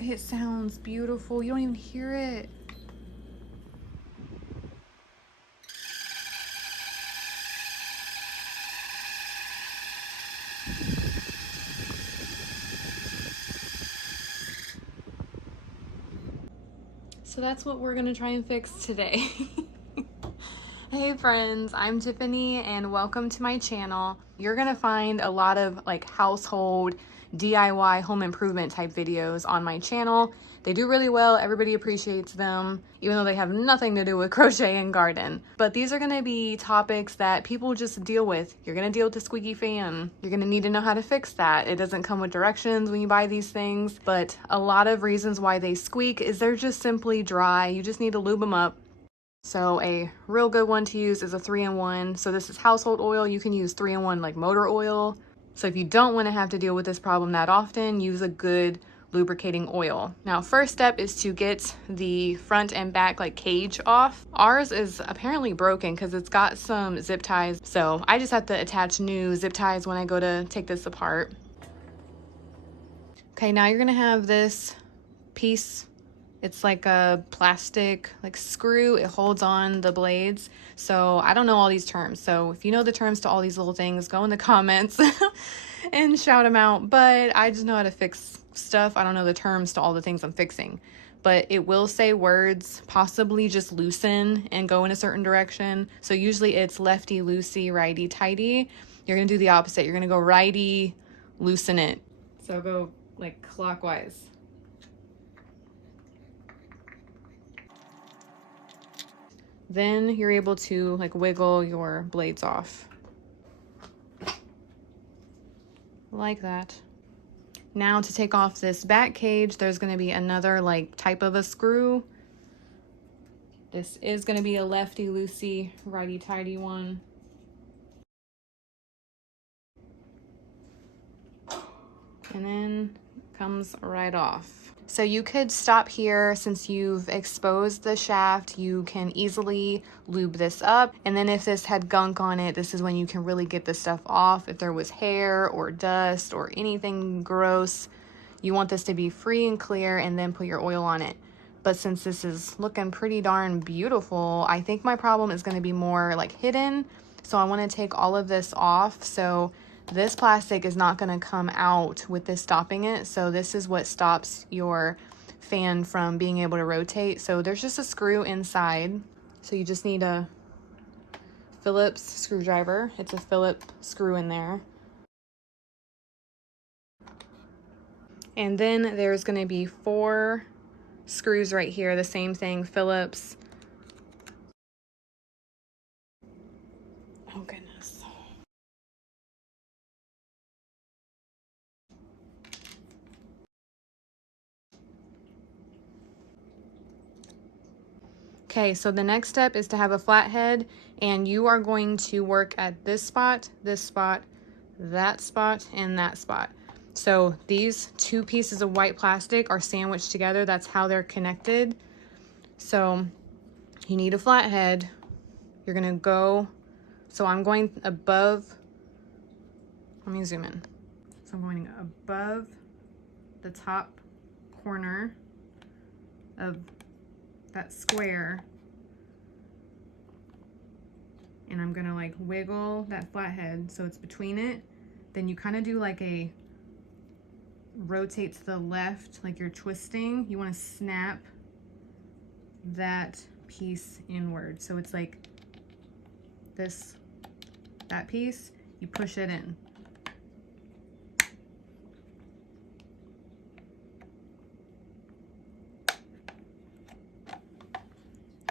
It sounds beautiful. You don't even hear it. So that's what we're gonna try and fix today. Hey friends, I'm Tiffany and welcome to my channel. You're gonna find a lot of like household DIY home improvement type videos on my channel. They do really well, everybody appreciates them, even though they have nothing to do with crochet and garden. But these are gonna be topics that people just deal with. You're gonna deal with the squeaky fan. You're gonna need to know how to fix that. It doesn't come with directions when you buy these things, but a lot of reasons why they squeak is they're just simply dry. You just need to lube them up. So a real good one to use is a 3-in-1. So this is household oil. You can use 3-in-1 like motor oil. So if you don't want to have to deal with this problem that often, use a good lubricating oil. Now, first step is to get the front and back like cage off. Ours is apparently broken because it's got some zip ties. So I just have to attach new zip ties when I go to take this apart. Okay, now you're gonna have this piece. It's like a plastic like screw. It holds on the blades. So I don't know all these terms. So if you know the terms to all these little things, go in the comments and shout them out. But I just know how to fix stuff. I don't know the terms to all the things I'm fixing. But it will say words, possibly just loosen and go in a certain direction. So usually it's lefty loosey, righty tighty. You're gonna do the opposite. You're gonna go righty, loosen it. So go like clockwise. Then you're able to like wiggle your blades off. Like that. Now to take off this back cage, there's gonna be another like type of a screw. This is gonna be a lefty loosey, righty tighty one. And then comes right off. So you could stop here. Since you've exposed the shaft, you can easily lube this up. And then if this had gunk on it, this is when you can really get this stuff off. If there was hair or dust or anything gross, you want this to be free and clear and then put your oil on it. But since this is looking pretty darn beautiful, I think my problem is gonna be more like hidden. So I wanna take all of this off. So this plastic is not going to come out with this stopping it. So this is what stops your fan from being able to rotate. So there's just a screw inside. So you just need a Phillips screwdriver. It's a Phillips screw in there. And then there's going to be 4 screws right here. The same thing, Phillips. Oh goodness. Okay, so the next step is to have a flathead, and you are going to work at this spot, that spot, and that spot. So these 2 pieces of white plastic are sandwiched together. That's how they're connected. So you need a flathead. You're gonna go, so I'm going above, let me zoom in. So I'm going above the top corner of that square, and I'm gonna like wiggle that flathead so it's between it. Then you kind of do like a rotate to the left, like you're twisting. You want to snap that piece inward, so it's like this, that piece, you push it in.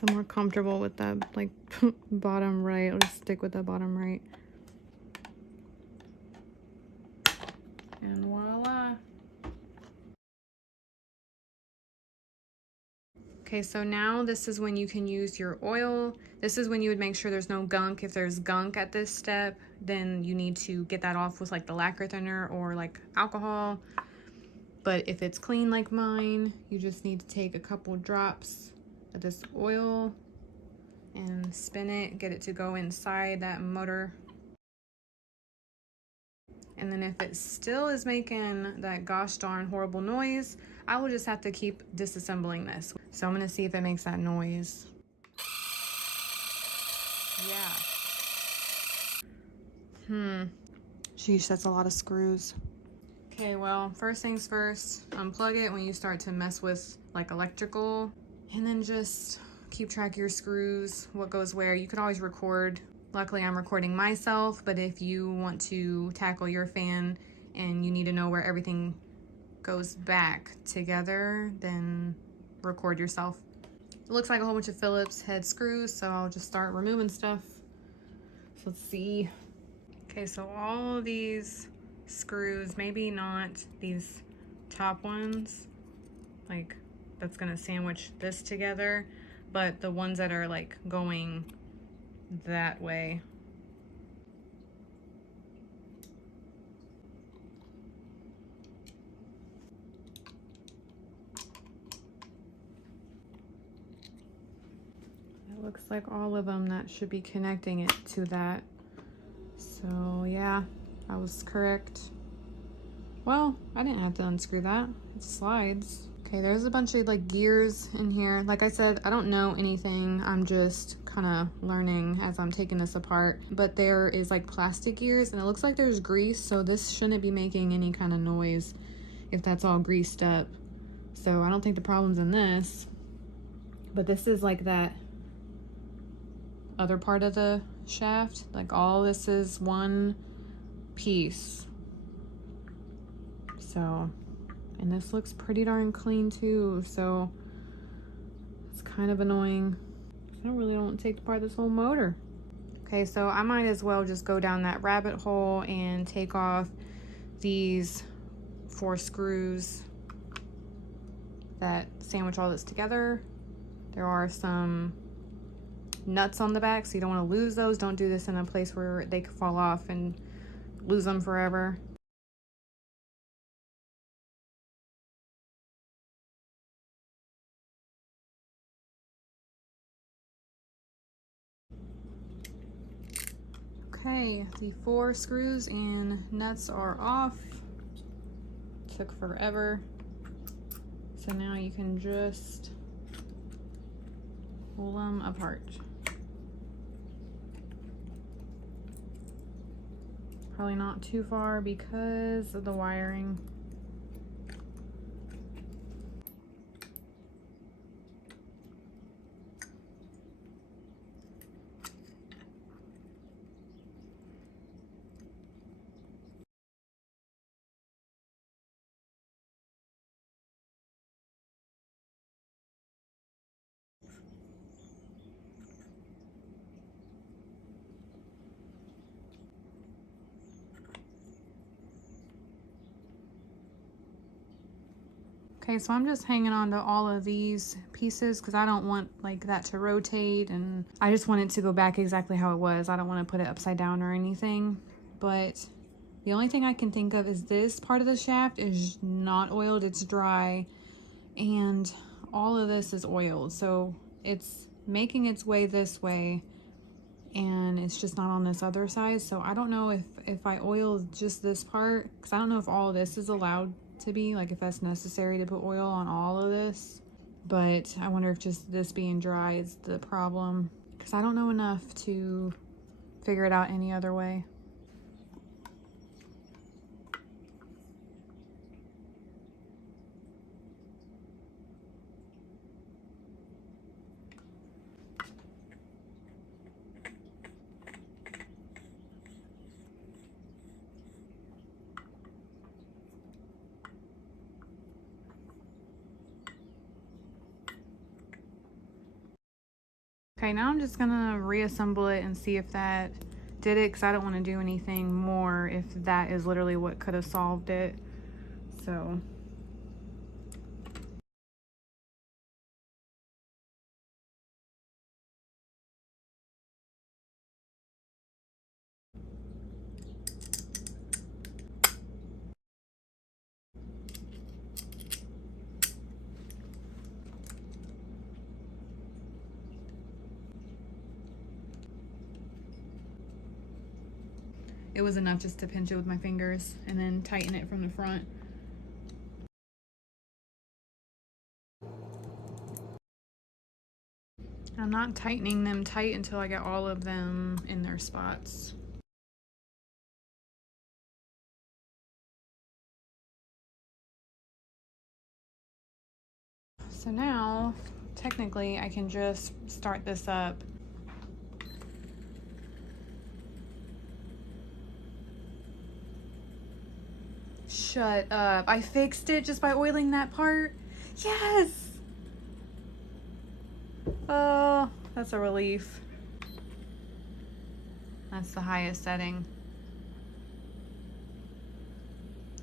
I'm more comfortable with that like bottom right. I'll just stick with that bottom right. And voila. Okay, so now this is when you can use your oil. This is when you would make sure there's no gunk. If there's gunk at this step, then you need to get that off with like the lacquer thinner or like alcohol. But if it's clean like mine, you just need to take a couple drops of this oil and spin it, get it to go inside that motor. And then if it still is making that gosh darn horrible noise, I will just have to keep disassembling this. So I'm gonna see if it makes that noise. Yeah. Sheesh, that's a lot of screws. Okay, well, first things first, unplug it when you start to mess with like electrical, and then just keep track of your screws, what goes where. You could always record. Luckily, I'm recording myself, but if you want to tackle your fan and you need to know where everything goes back together, then record yourself. It looks like a whole bunch of Phillips head screws, so I'll just start removing stuff. So let's see. Okay, so all of these screws, maybe not these top ones, like that's gonna sandwich this together, but the ones that are like going that way. It looks like all of them that should be connecting it to that. So yeah, I was correct. Well, I didn't have to unscrew that. It slides. Okay, there's a bunch of like gears in here. Like I said, I don't know anything. I'm just kind of learning as I'm taking this apart. But there is like plastic gears and it looks like there's grease, so this shouldn't be making any kind of noise if that's all greased up. So I don't think the problem's in this. But this is like that other part of the shaft. Like all this is one piece. So, and this looks pretty darn clean too, so it's kind of annoying. I really don't want to take apart this whole motor. Okay, so I might as well just go down that rabbit hole and take off these 4 screws that sandwich all this together. There are some nuts on the back, so you don't want to lose those. Don't do this in a place where they could fall off and lose them forever. Okay, the 4 screws and nuts are off. Took forever. So now you can just pull them apart. Probably not too far because of the wiring. Okay, so I'm just hanging on to all of these pieces because I don't want like that to rotate, and I just want it to go back exactly how it was. I don't want to put it upside down or anything. But the only thing I can think of is this part of the shaft is not oiled, it's dry, and all of this is oiled. So it's making its way this way and it's just not on this other side. So I don't know if I oil just this part, because I don't know if all of this is allowed to be, like if that's necessary to put oil on all of this. But I wonder if just this being dry is the problem, because I don't know enough to figure it out any other way. Okay, now I'm just gonna reassemble it and see if that did it, because I don't want to do anything more if that is literally what could have solved it. So It was enough just to pinch it with my fingers and then tighten it from the front. I'm not tightening them tight until I get all of them in their spots. So now, technically, I can just start this up. Shut up. I fixed it just by oiling that part. Yes! Oh, that's a relief. That's the highest setting.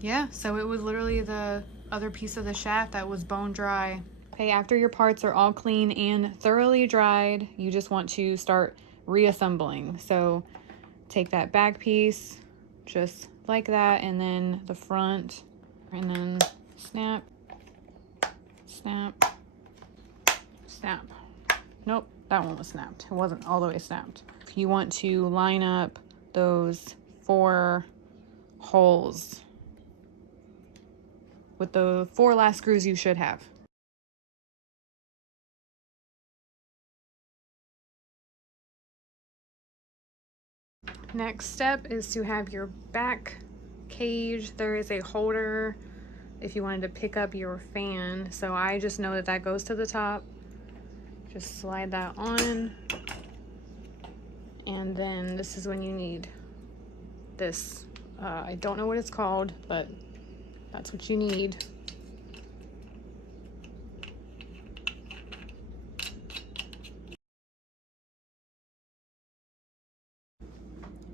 Yeah, so it was literally the other piece of the shaft that was bone dry. Okay, after your parts are all clean and thoroughly dried, you just want to start reassembling. So take that back piece, just like that, and then the front, and then snap, snap, snap. Nope, that one was snapped. It wasn't all the way snapped. You want to line up those 4 holes with the 4 last screws you should have. Next step is to have your back cage. There is a holder if you wanted to pick up your fan. So I just know that that goes to the top. Just slide that on. And then this is when you need this. I don't know what it's called, but that's what you need.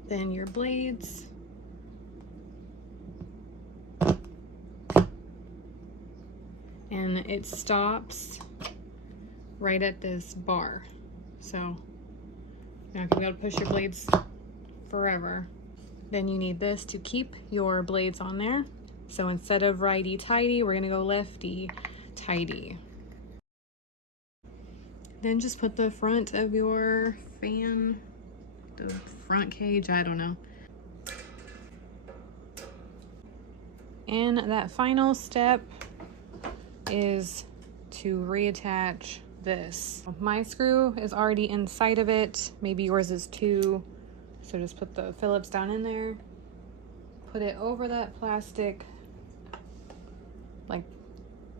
Then your blades. And it stops right at this bar. So you're not gonna be able to push your blades forever. Then you need this to keep your blades on there. So instead of righty-tighty, we're gonna go lefty-tighty. Then just put the front of your fan, the front cage, I don't know. And that final step is to reattach this. My screw is already inside of it. Maybe yours is too. So just put the Phillips down in there. Put it over that plastic like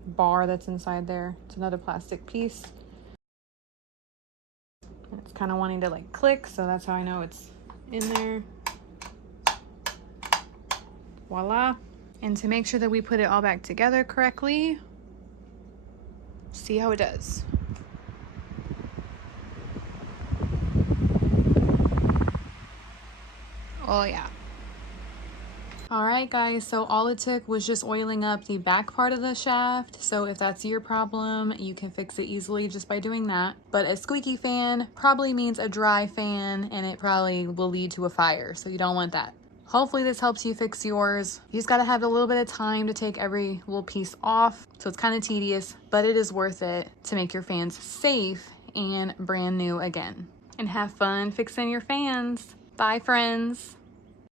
bar that's inside there. It's another plastic piece. It's kind of wanting to like click, so that's how I know it's in there. Voila. And to make sure that we put it all back together correctly, see how it does. Oh yeah. All right guys, so all it took was just oiling up the back part of the shaft. So if that's your problem, you can fix it easily just by doing that. But a squeaky fan probably means a dry fan, and it probably will lead to a fire. So you don't want that. Hopefully this helps you fix yours. You just gotta have a little bit of time to take every little piece off. So it's kind of tedious, but it is worth it to make your fans safe and brand new again. And have fun fixing your fans. Bye friends.